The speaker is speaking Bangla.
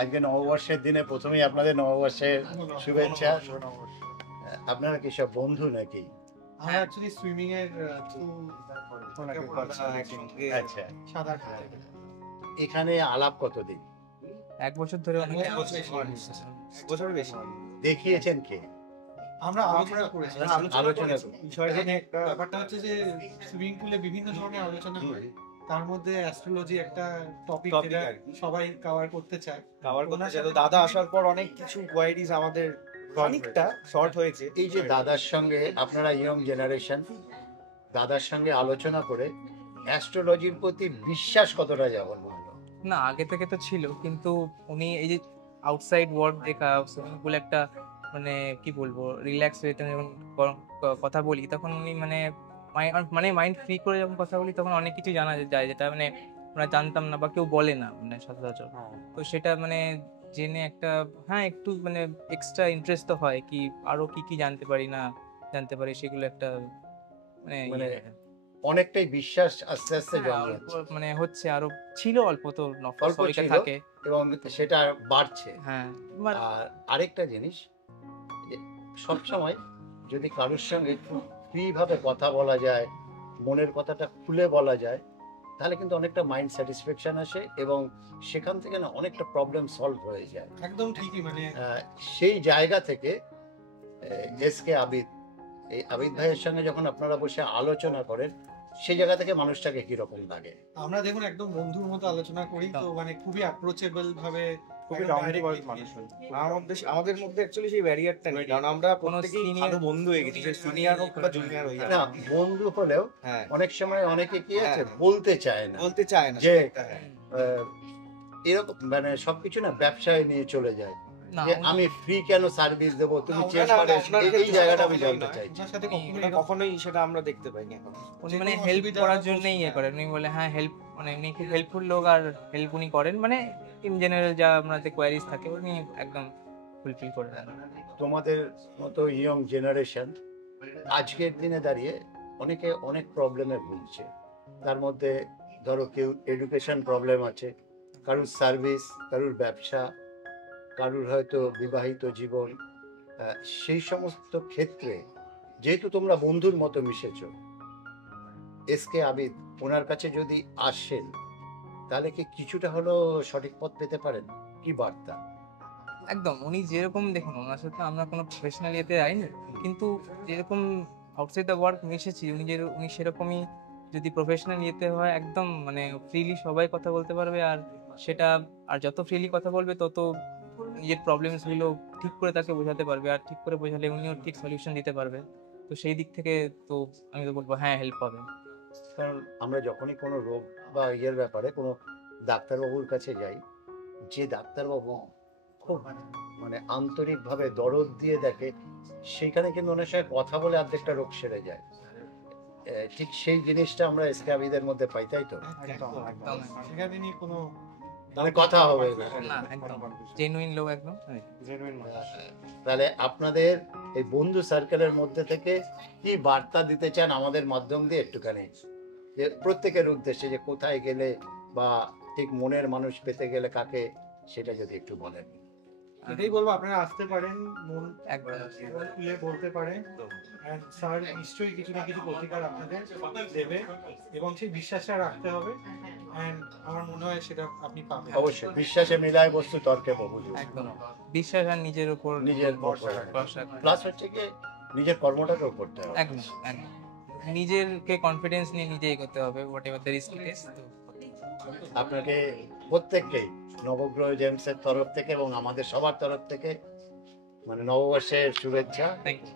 আজকে নববর্ষের দিনে প্রথমেই আপনাদের নববর্ষের শুভেচ্ছা। আপনারা কি সব বন্ধু নাকি? আমরা অ্যাকচুয়ালি সুইমিং এর আচ্ছা, এখানে আলাপ কতদিন? 1 বছর ধরে। বছর বেশি। দেখিয়েছেন কে? আমরা আলোচনা করেছি। আলোচনা ব্যাপারটা হচ্ছে যে সুইমিং পুলে বিভিন্ন ধরনের আলোচনা হয়, তার মধ্যে অ্যাস্ট্রোলজি একটা টপিক যেটা সবাই কভার করতে চায়। তো দাদা আসার পর অনেক কিছু কোয়ারিজ আমাদের অনেকটা শর্ট হয়েছে। এই যে দাদার সঙ্গে আপনারা ইয়ং জেনারেশন, দাদার সঙ্গে আলোচনা করে অ্যাস্ট্রোলজির প্রতি বিশ্বাস কতটা যাবেন? না, আগে থেকে তো ছিল, কিন্তু উনি এই যে আউটসাইড ওয়ার্ল্ড দেখা, সুইমিং পুল একটা মানে কি বলবো রিল্যাক্স ওয়েতে যখন কথা বলি, তখন উনি মানে মাইন্ড ফ্রি করে যখন কথা বলি, তখন অনেক কিছু জানা যায় যেটা মানে আমরা জানতাম না বা কেউ বলে না মানে সচরাচর। তো সেটা মানে জেনে একটা একটু মানে এক্সট্রা ইন্টারেস্ট তো হয় কি আরো কি কি জানতে পারি না জানতে পারি, সেগুলো একটা মানে অনেকটাই বিশ্বাস আস্তে আস্তে মানে হচ্ছে। আরো ছিল অল্প, তো অল্প থাকে এবং সেটা বাড়ছে। আর আরেকটা জিনিস, সবসময় যদি কারোর সঙ্গে একটু ফ্রি ভাবে কথা বলা যায়, মনের কথাটা খুলে বলা যায়, তাহলে কিন্তু অনেকটা মাইন্ড স্যাটিসফ্যাকশন আসে এবং সেখান থেকে না অনেকটা প্রবলেম সলভ হয়ে যায়। একদম ঠিকই। মানে সেই জায়গা থেকে এসকে আবিদ, এই আবিদ ভাইয়ের সঙ্গে যখন আপনারা বসে আলোচনা করেন, সেই জায়গা থেকে মানুষটাকে কিরকম লাগে? আমরা দেখুন একদম বন্ধুর মতো আলোচনা করি, তো মানে খুবই অ্যাপ্রোচেবল ভাবে, খুবই ডাউন টু আর্থ মানুষ। আমাদের মধ্যে অ্যাকচুয়ালি সেই ব্যারিয়ারটা নেই, কারণ আমরা প্রত্যেকেই ভালো বন্ধু হয়ে গেছি, সিনিয়র হোক বা জুনিয়র হয়ে যায়। না, বন্ধু হলেও অনেক সময় অনেকে কি আছে বলতে চায় না যে এরকম মানে সবকিছু না ব্যবসায় নিয়ে চলে যায়, যে আমি ফ্রি কেন সার্ভিস দেবো, তুমি চেঞ্জ করে এই জায়গাটা আমি জানতে চাইছি। কখনোই সেটা আমরা দেখতে পাইনি এখন। উনি মানে হেল্প করার জন্যই করেন। উনি বলে হেল্প, মানে উনি খুব হেল্পফুল লোক, আর হেল্প উনি করেন মানে ইন জেনারেল যা আমাদের কোয়ারিজ থাকে উনি একদম ফুলফিল করে দেন। তোমাদের মতো ইয়ং জেনারেশন আজকের দিনে দাঁড়িয়ে অনেকে অনেক প্রবলেমে ভুগছে। তার মধ্যে ধরো কেউ এডুকেশন প্রবলেম আছে, কারুর সার্ভিস, কারুর ব্যবসা, কারুর হয়তো বিবাহিত জীবন। সেই সমস্ত ক্ষেত্রে যেহেতু তোমরা বন্ধুর মতো মিশেছ, এসকে আবিদ ওনার কাছে যদি আসেন, তাহলে কি কিছুটা হলো সঠিক পথ পেতে পারেন? কি বার্তা? একদম উনি যেরকম, দেখুন ওনার সাথে আমরা কোনো প্রফেশনাল ইয়েতে যাইনি, কিন্তু যেরকম আউটসাইড দ্য ওয়ার্ক মিশেছি, উনি সেরকমই যদি প্রফেশনাল ইয়েতে হয়, একদম মানে ফ্রিলি সবাই কথা বলতে পারবে। আর সেটা আর যত ফ্রিলি কথা বলবে তত নিজের প্রবলেমসগুলো ঠিক করে তাকে বোঝাতে পারবে, আর ঠিক করে বোঝালে উনিও ঠিক সলিউশন দিতে পারবে। তো সেই দিক থেকে তো আমি তো বলবো হেল্প পাবে। কারণ আমরা যখনই কোনো রোগ বা ইয়ের ব্যাপারে কোনো ডাক্তারবাবুর কাছে যাই, যে ডাক্তারবাবু খুব মানে আন্তরিকভাবে দরদ দিয়ে দেখে, সেইখানে কিন্তু অনেক সময় কথা বলে অর্ধেকটা রোগ সেরে যায়। ঠিক সেই জিনিসটা আমরা এসকে আবিদের মধ্যে পাই, তাই তো? সেখানে নিয়ে কোনো মানে কথা হবে না, একদম জেনুইন লোক, একদম জেনুইন। তাহলে আপনাদের এই বন্ধু সার্কেলের মধ্যে থেকে কি বার্তা দিতে চান আমাদের মাধ্যম দিয়ে একটুখানি, যে প্রত্যেকের উদ্দেশ্যে, যে কোথায় গেলে বা ঠিক মনের মানুষ পেতে গেলে কাকে, সেটা যদি একটু বলেন। এটাই বলবো, আপনারা আসতে পারেন, মন একদম খুলে বলতে পারেন, স্যার নিশ্চয়ই কিছু না কিছু প্রতিকার আপনাদের দেবে, এবং সেই বিশ্বাসটা রাখতে হবে। আমার মনে হয় সেটা আপনি পাবেন। অবশ্যই বিশ্বাসে মিলায় বস্তু তর্কে বহু। একদম বিশ্বাস আর নিজের উপর নিজের ভরসা, প্লাস হচ্ছে কি নিজের কর্মটাকেও করতে হবে। একদম নিজেরকে কনফিডেন্স নিয়ে নিজেই করতে হবে, what ever the risk is. আপনাকে প্রত্যেককেই নবগ্রহ জেমসের তরফ থেকে এবং আমাদের সবার তরফ থেকে মানে নববর্ষের শুভেচ্ছা। Thank you.